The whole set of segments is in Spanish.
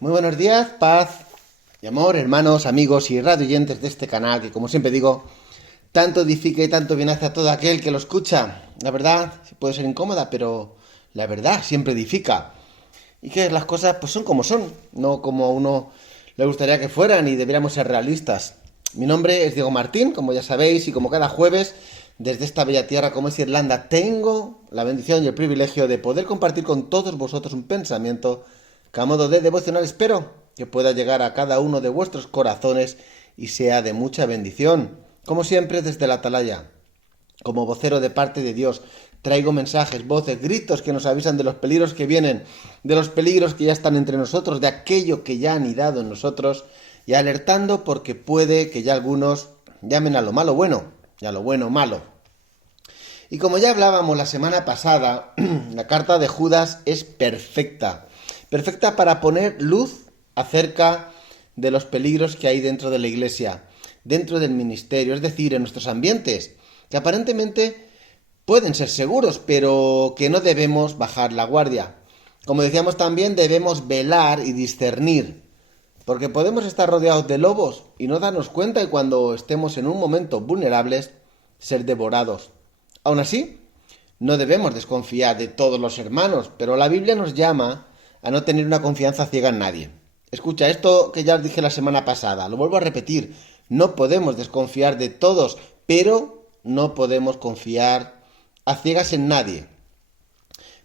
Muy buenos días, paz y amor, hermanos, amigos y radioyentes de este canal, que como siempre digo, tanto edifica y tanto bien hace a todo aquel que lo escucha. La verdad puede ser incómoda, pero la verdad siempre edifica. Y que las cosas pues son como son, no como a uno le gustaría que fueran y deberíamos ser realistas. Mi nombre es Diego Martín, como ya sabéis, y como cada jueves, desde esta bella tierra como es Irlanda, tengo la bendición y el privilegio de poder compartir con todos vosotros un pensamiento que a modo de devocional espero que pueda llegar a cada uno de vuestros corazones y sea de mucha bendición. Como siempre, desde la atalaya, como vocero de parte de Dios, traigo mensajes, voces, gritos que nos avisan de los peligros que vienen, de los peligros que ya están entre nosotros, de aquello que ya han anidado en nosotros, y alertando porque puede que ya algunos llamen a lo malo bueno y a lo bueno malo. Y como ya hablábamos la semana pasada, la carta de Judas es perfecta. Perfecta para poner luz acerca de los peligros que hay dentro de la iglesia, dentro del ministerio, es decir, en nuestros ambientes, que aparentemente pueden ser seguros, pero que no debemos bajar la guardia. Como decíamos también, debemos velar y discernir, porque podemos estar rodeados de lobos y no darnos cuenta y cuando estemos en un momento vulnerables, ser devorados. Aún así, no debemos desconfiar de todos los hermanos, pero la Biblia nos llama a no tener una confianza ciega en nadie. Escucha, esto que ya os dije la semana pasada, lo vuelvo a repetir, no podemos desconfiar de todos, pero no podemos confiar a ciegas en nadie.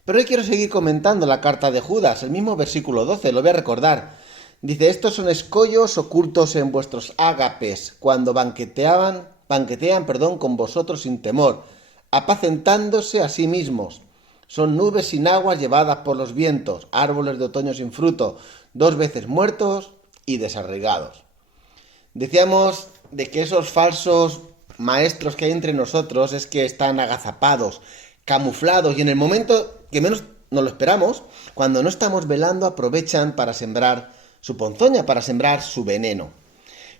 Pero hoy quiero seguir comentando la carta de Judas, el mismo versículo 12, lo voy a recordar. Dice, estos son escollos ocultos en vuestros ágapes, cuando banquetean con vosotros sin temor, apacentándose a sí mismos. Son nubes sin aguas llevadas por los vientos, árboles de otoño sin fruto, 2 veces muertos y desarraigados. Decíamos de que esos falsos maestros que hay entre nosotros es que están agazapados, camuflados y en el momento que menos nos lo esperamos, cuando no estamos velando, aprovechan para sembrar su ponzoña, para sembrar su veneno.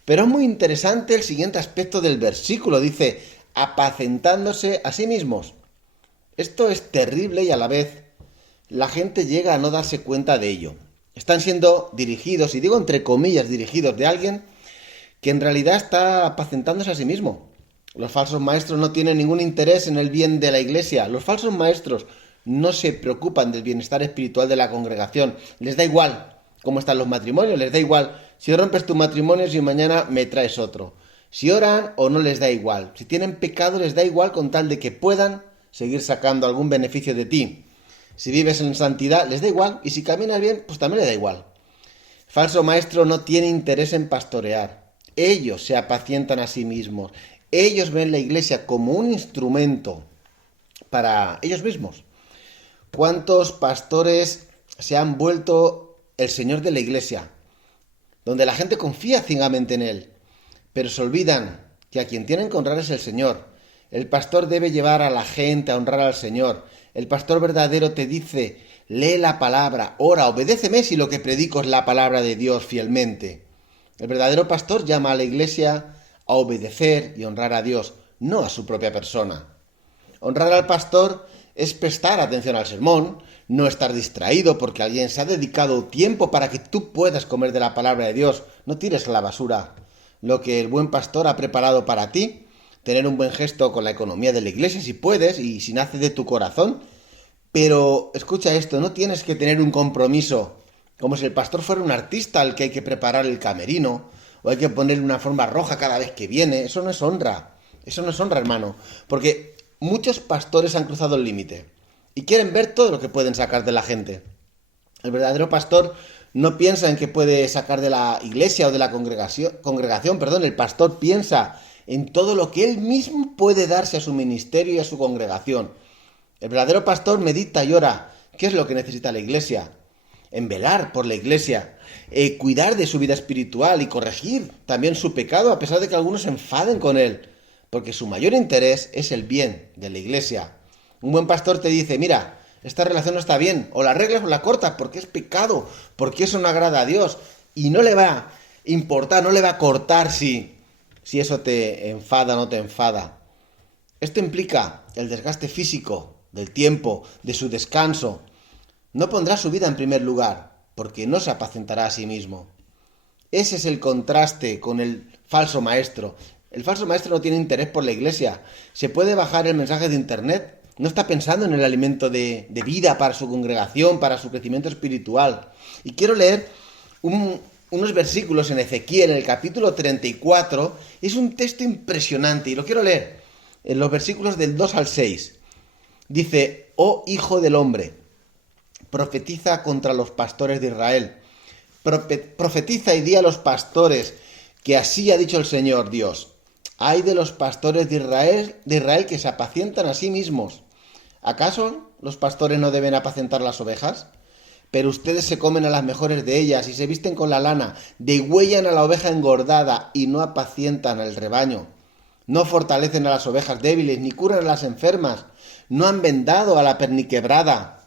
Pero es muy interesante el siguiente aspecto del versículo, dice, apacentándose a sí mismos. Esto es terrible y a la vez la gente llega a no darse cuenta de ello. Están siendo dirigidos, y digo entre comillas dirigidos, de alguien que en realidad está apacentándose a sí mismo. Los falsos maestros no tienen ningún interés en el bien de la iglesia. Los falsos maestros no se preocupan del bienestar espiritual de la congregación. Les da igual cómo están los matrimonios, les da igual si rompes tu matrimonio y mañana me traes otro. Si oran o no les da igual. Si tienen pecado les da igual con tal de que puedan seguir sacando algún beneficio de ti. Si vives en santidad les da igual y si caminas bien pues también les da igual. El falso maestro no tiene interés en pastorear. Ellos se apacientan a sí mismos. Ellos ven la iglesia como un instrumento para ellos mismos. ¿Cuántos pastores se han vuelto el señor de la iglesia? Donde la gente confía ciegamente en él, pero se olvidan que a quien tienen que honrar es el Señor. El pastor debe llevar a la gente a honrar al Señor. El pastor verdadero te dice, lee la palabra, ora, obedéceme si lo que predico es la palabra de Dios fielmente. El verdadero pastor llama a la iglesia a obedecer y honrar a Dios, no a su propia persona. Honrar al pastor es prestar atención al sermón, no estar distraído porque alguien se ha dedicado tiempo para que tú puedas comer de la palabra de Dios. No tires a la basura lo que el buen pastor ha preparado para ti. Tener un buen gesto con la economía de la iglesia si puedes y si nace de tu corazón. Pero escucha esto, no tienes que tener un compromiso como si el pastor fuera un artista al que hay que preparar el camerino o hay que ponerle una forma roja cada vez que viene. Eso no es honra. Eso no es honra, hermano. Porque muchos pastores han cruzado el límite y quieren ver todo lo que pueden sacar de la gente. El verdadero pastor no piensa en qué puede sacar de la iglesia o de la congregación. El pastor piensa en todo lo que él mismo puede darse a su ministerio y a su congregación. El verdadero pastor medita y ora. ¿Qué es lo que necesita la iglesia? En velar por la iglesia, cuidar de su vida espiritual y corregir también su pecado a pesar de que algunos se enfaden con él, porque su mayor interés es el bien de la iglesia. Un buen pastor te dice, mira, esta relación no está bien, o la arreglas o la cortas, porque es pecado, porque eso no agrada a Dios, y no le va a importar, no le va a cortar si eso te enfada o no te enfada. Esto implica el desgaste físico, del tiempo, de su descanso. No pondrá su vida en primer lugar, porque no se apacentará a sí mismo. Ese es el contraste con el falso maestro. El falso maestro no tiene interés por la iglesia. Se puede bajar el mensaje de internet. No está pensando en el alimento de vida para su congregación, para su crecimiento espiritual. Y quiero leer unos versículos en Ezequiel, en el capítulo 34. Es un texto impresionante y lo quiero leer en los versículos del 2 al 6. Dice: oh hijo del hombre, profetiza contra los pastores de Israel. Profetiza y di a los pastores que así ha dicho el Señor Dios. Ay de los pastores de Israel que se apacientan a sí mismos. ¿Acaso los pastores no deben apacentar las ovejas? Pero ustedes se comen a las mejores de ellas y se visten con la lana, degüellan a la oveja engordada y no apacientan al rebaño. No fortalecen a las ovejas débiles, ni curan a las enfermas, no han vendado a la perniquebrada,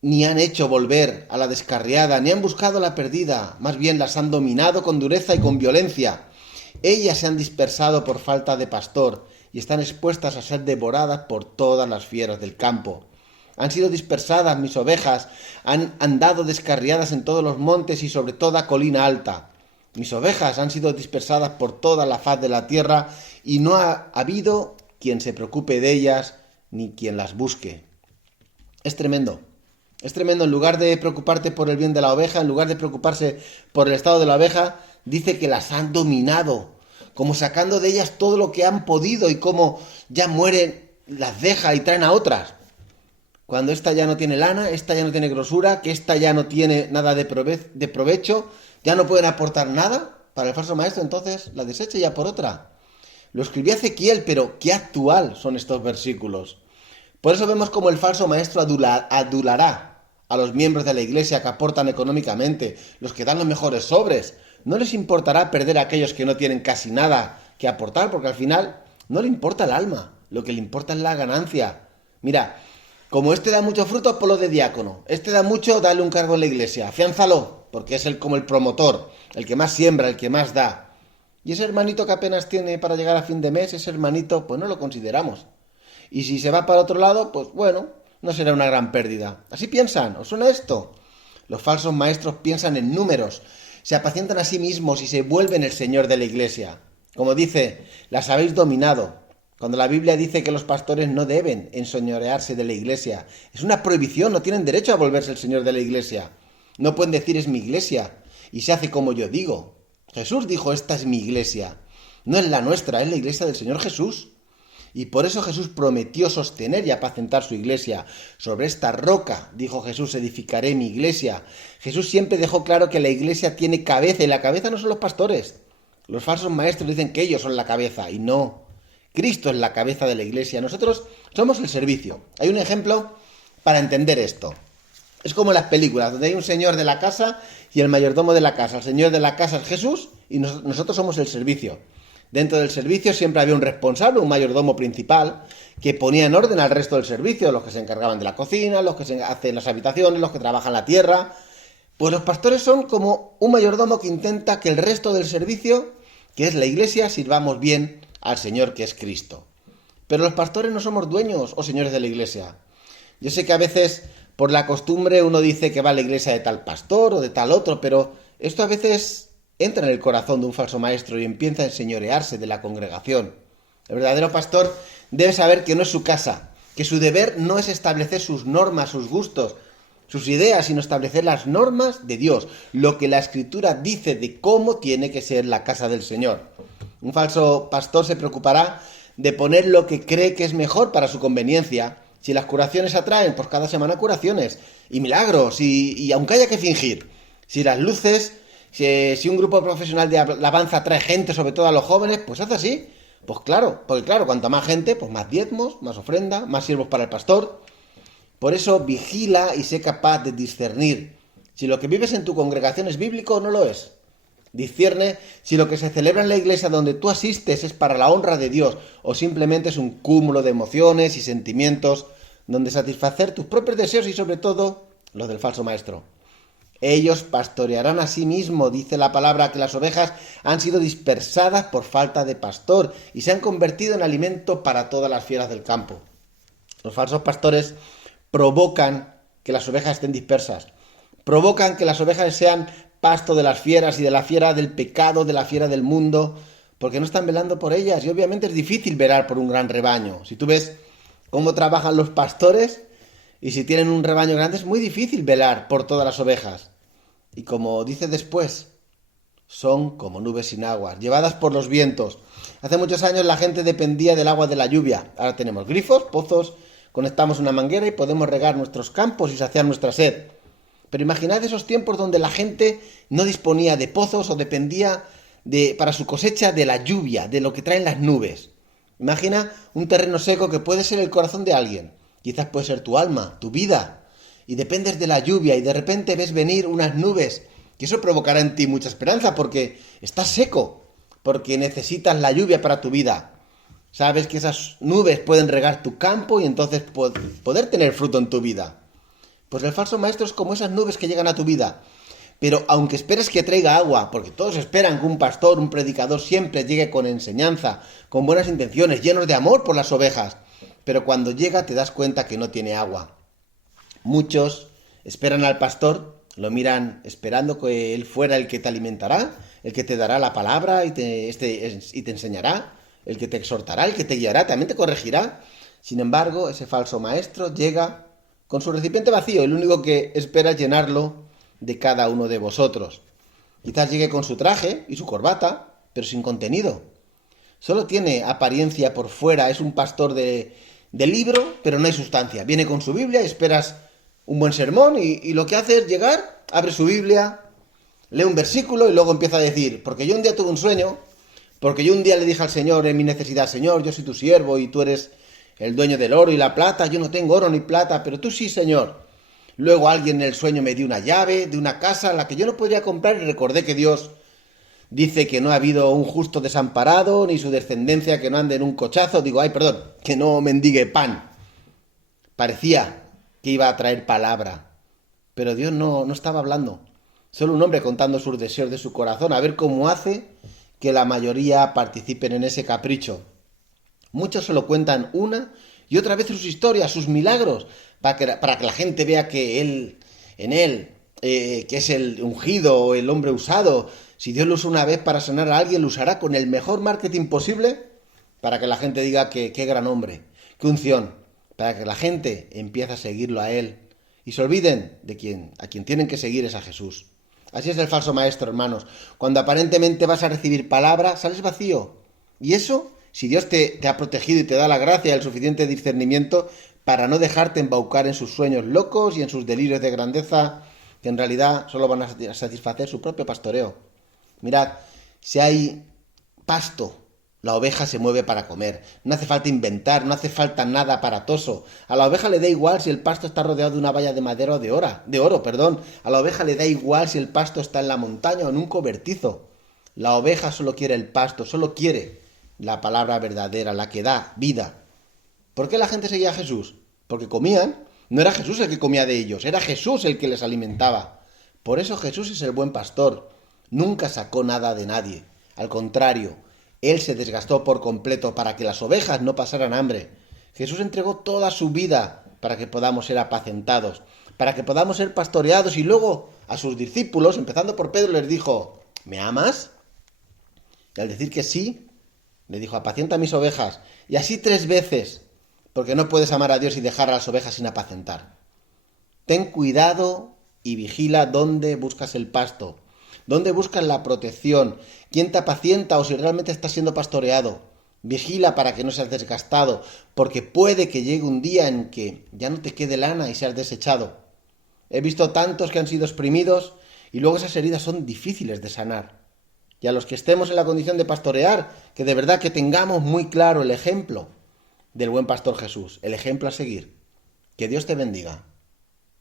ni han hecho volver a la descarriada, ni han buscado a la perdida, más bien las han dominado con dureza y con violencia. Ellas se han dispersado por falta de pastor y están expuestas a ser devoradas por todas las fieras del campo. Han sido dispersadas mis ovejas, han andado descarriadas en todos los montes y sobre toda colina alta. Mis ovejas han sido dispersadas por toda la faz de la tierra y no ha habido quien se preocupe de ellas ni quien las busque. Es tremendo. Es tremendo. En lugar de preocuparte por el bien de la oveja, en lugar de preocuparse por el estado de la oveja, dice que las han dominado, como sacando de ellas todo lo que han podido y como ya mueren, las deja y traen a otras. Cuando esta ya no tiene lana, esta ya no tiene grosura, que esta ya no tiene nada de provecho, ya no pueden aportar nada para el falso maestro, entonces la desecha ya por otra. Lo escribió Ezequiel, pero qué actual son estos versículos. Por eso vemos como el falso maestro adulará a los miembros de la iglesia que aportan económicamente, los que dan los mejores sobres. No les importará perder a aquellos que no tienen casi nada que aportar, porque al final no le importa el alma, lo que le importa es la ganancia. Mira, como este da muchos frutos, ponlo de diácono. Este da mucho, dale un cargo en la iglesia. Afiánzalo, porque es como el promotor, el que más siembra, el que más da. Y ese hermanito que apenas tiene para llegar a fin de mes, ese hermanito, pues no lo consideramos. Y si se va para otro lado, pues bueno, no será una gran pérdida. Así piensan, ¿os suena esto? Los falsos maestros piensan en números, se apacientan a sí mismos y se vuelven el señor de la iglesia. Como dice, las habéis dominado. Cuando la Biblia dice que los pastores no deben enseñorearse de la iglesia, es una prohibición, no tienen derecho a volverse el señor de la iglesia. No pueden decir es mi iglesia y se hace como yo digo. Jesús dijo esta es mi iglesia. No es la nuestra, es la iglesia del Señor Jesús. Y por eso Jesús prometió sostener y apacentar su iglesia. Sobre esta roca, dijo Jesús, edificaré mi iglesia. Jesús siempre dejó claro que la iglesia tiene cabeza y la cabeza no son los pastores. Los falsos maestros dicen que ellos son la cabeza y no. Cristo es la cabeza de la iglesia. Nosotros somos el servicio. Hay un ejemplo para entender esto. Es como en las películas, donde hay un señor de la casa y el mayordomo de la casa. El señor de la casa es Jesús y nosotros somos el servicio. Dentro del servicio siempre había un responsable, un mayordomo principal, que ponía en orden al resto del servicio, los que se encargaban de la cocina, los que se hacen las habitaciones, los que trabajan la tierra. Pues los pastores son como un mayordomo que intenta que el resto del servicio, que es la iglesia, sirvamos bien al Señor que es Cristo. Pero los pastores no somos dueños o señores de la iglesia. Yo sé que a veces por la costumbre uno dice que va a la iglesia de tal pastor o de tal otro, pero esto a veces entra en el corazón de un falso maestro y empieza a enseñorearse de la congregación. El verdadero pastor debe saber que no es su casa, que su deber no es establecer sus normas, sus gustos, sus ideas, sino establecer las normas de Dios, lo que la Escritura dice de cómo tiene que ser la casa del Señor. Un falso pastor se preocupará de poner lo que cree que es mejor para su conveniencia. Si las curaciones atraen, pues cada semana curaciones y milagros, y aunque haya que fingir. Si las luces, si un grupo profesional de alabanza trae gente, sobre todo a los jóvenes, pues haz así. Pues claro, porque claro, cuanta más gente, pues más diezmos, más ofrenda, más siervos para el pastor. Por eso vigila y sé capaz de discernir si lo que vives en tu congregación es bíblico o no lo es. Discierne si lo que se celebra en la iglesia donde tú asistes es para la honra de Dios o simplemente es un cúmulo de emociones y sentimientos donde satisfacer tus propios deseos y sobre todo los del falso maestro. Ellos pastorearán a sí mismos, dice la palabra, que las ovejas han sido dispersadas por falta de pastor y se han convertido en alimento para todas las fieras del campo. Los falsos pastores provocan que las ovejas estén dispersas, provocan que las ovejas sean pasto de las fieras y de la fiera del pecado, de la fiera del mundo, porque no están velando por ellas. Y obviamente es difícil velar por un gran rebaño. Si tú ves cómo trabajan los pastores y si tienen un rebaño grande, es muy difícil velar por todas las ovejas. Y como dice después, son como nubes sin agua, llevadas por los vientos. Hace muchos años la gente dependía del agua de la lluvia. Ahora tenemos grifos, pozos, conectamos una manguera y podemos regar nuestros campos y saciar nuestra sed. Pero imaginad esos tiempos donde la gente no disponía de pozos o dependía para su cosecha de la lluvia, de lo que traen las nubes. Imagina un terreno seco que puede ser el corazón de alguien, quizás puede ser tu alma, tu vida, y dependes de la lluvia y de repente ves venir unas nubes, que eso provocará en ti mucha esperanza porque estás seco, porque necesitas la lluvia para tu vida. Sabes que esas nubes pueden regar tu campo y entonces poder tener fruto en tu vida. Pues el falso maestro es como esas nubes que llegan a tu vida. Pero aunque esperes que traiga agua, porque todos esperan que un pastor, un predicador siempre llegue con enseñanza, con buenas intenciones, llenos de amor por las ovejas, pero cuando llega te das cuenta que no tiene agua. Muchos esperan al pastor, lo miran esperando que él fuera el que te alimentará, el que te dará la palabra y te enseñará, el que te exhortará, el que te guiará, también te corregirá. Sin embargo, ese falso maestro llega con su recipiente vacío y lo único que espera es llenarlo de cada uno de vosotros. Quizás llegue con su traje y su corbata, pero sin contenido. Solo tiene apariencia por fuera, es un pastor de libro, pero no hay sustancia. Viene con su Biblia y esperas un buen sermón y lo que hace es llegar, abre su Biblia, lee un versículo y luego empieza a decir, porque yo un día tuve un sueño, porque yo un día le dije al Señor en mi necesidad, Señor, yo soy tu siervo y tú eres el dueño del oro y la plata, yo no tengo oro ni plata, pero tú sí, Señor. Luego alguien en el sueño me dio una llave de una casa en la que yo no podría comprar y recordé que Dios dice que no ha habido un justo desamparado, ni su descendencia que no ande en un cochazo. Digo, que no mendigue pan. Parecía que iba a traer palabra, pero Dios no estaba hablando. Solo un hombre contando sus deseos de su corazón, a ver cómo hace que la mayoría participen en ese capricho. Muchos solo cuentan una y otra vez sus historias, sus milagros, para que la gente vea que que es el ungido o el hombre usado. Si Dios lo usa una vez para sanar a alguien, lo usará con el mejor marketing posible para que la gente diga que qué gran hombre, qué unción, para que la gente empiece a seguirlo a él y se olviden de a quien tienen que seguir es a Jesús. Así es el falso maestro, hermanos. Cuando aparentemente vas a recibir palabra, sales vacío. Y eso, si Dios te ha protegido y te da la gracia y el suficiente discernimiento para no dejarte embaucar en sus sueños locos y en sus delirios de grandeza, que en realidad solo van a satisfacer su propio pastoreo. Mirad, si hay pasto, la oveja se mueve para comer. No hace falta inventar, no hace falta nada aparatoso. A la oveja le da igual si el pasto está rodeado de una valla de madera o de oro. A la oveja le da igual si el pasto está en la montaña o en un cobertizo. La oveja solo quiere el pasto, solo quiere la palabra verdadera, la que da vida. ¿Por qué la gente seguía a Jesús? Porque comían. No era Jesús el que comía de ellos, era Jesús el que les alimentaba. Por eso Jesús es el buen pastor. Nunca sacó nada de nadie. Al contrario, Él se desgastó por completo para que las ovejas no pasaran hambre. Jesús entregó toda su vida para que podamos ser apacentados, para que podamos ser pastoreados y luego a sus discípulos, empezando por Pedro, les dijo, ¿me amas? Y al decir que sí, le dijo, apacienta mis ovejas. Y así 3 veces, porque no puedes amar a Dios y dejar a las ovejas sin apacentar. Ten cuidado y vigila dónde buscas el pasto, dónde buscas la protección, quién te apacienta o si realmente estás siendo pastoreado. Vigila para que no seas desgastado, porque puede que llegue un día en que ya no te quede lana y seas desechado. He visto tantos que han sido exprimidos y luego esas heridas son difíciles de sanar. Y a los que estemos en la condición de pastorear, que de verdad que tengamos muy claro el ejemplo del buen pastor Jesús, el ejemplo a seguir. Que Dios te bendiga.